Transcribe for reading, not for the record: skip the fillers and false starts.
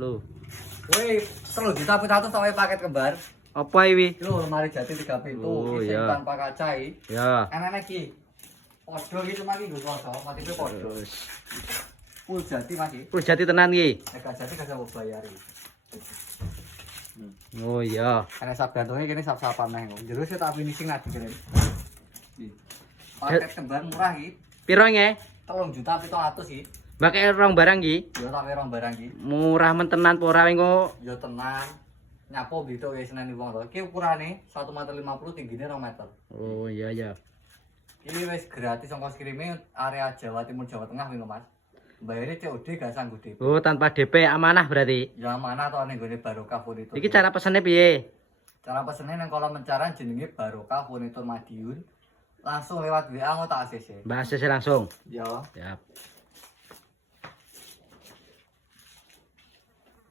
Loh. Woi, 3 juta 100 sampai paket kembar. Apa ini? Yo, lemari jati 3 pintu, Oh, isi iya. tanpa kaca iki. Ya. Enak iki. Podo iki cuma iki nggo poso, motife podo. Terus. Full jati Mas iki. Full jati tenan iki. Nek gak jati gak usah bayar iki. Oh iya. Karena sap gantungnya kene sap-sapan neh. Jero sih tak finishing lagi keren. Paket kembar murah iki. Piro nge? 3 juta 700 iki. Pakai rong barang iki. Yo sampe rong barang iki. Murah mentenan apa ora engko? Yo tenan. Nyapo gitu ya seneni wong to. Iki ukurane 1,50 meter, tinggine 2 meter. Oh iya ya. Ini wis gratis ongkos kirime area Jawa Timur Jawa Tengah lho Mas. Bayarnya COD gak sanggup DP. Oh tanpa DP amanah berarti. Ya mana to ning gone Barokah Furnitur. Iki cara pesennya piye? Cara pesennya nang kolom pencarian jenenge Barokah Furnitur Madiun. Langsung lewat WA ngotak ACC. Mbak ACC langsung. Ya. Siap.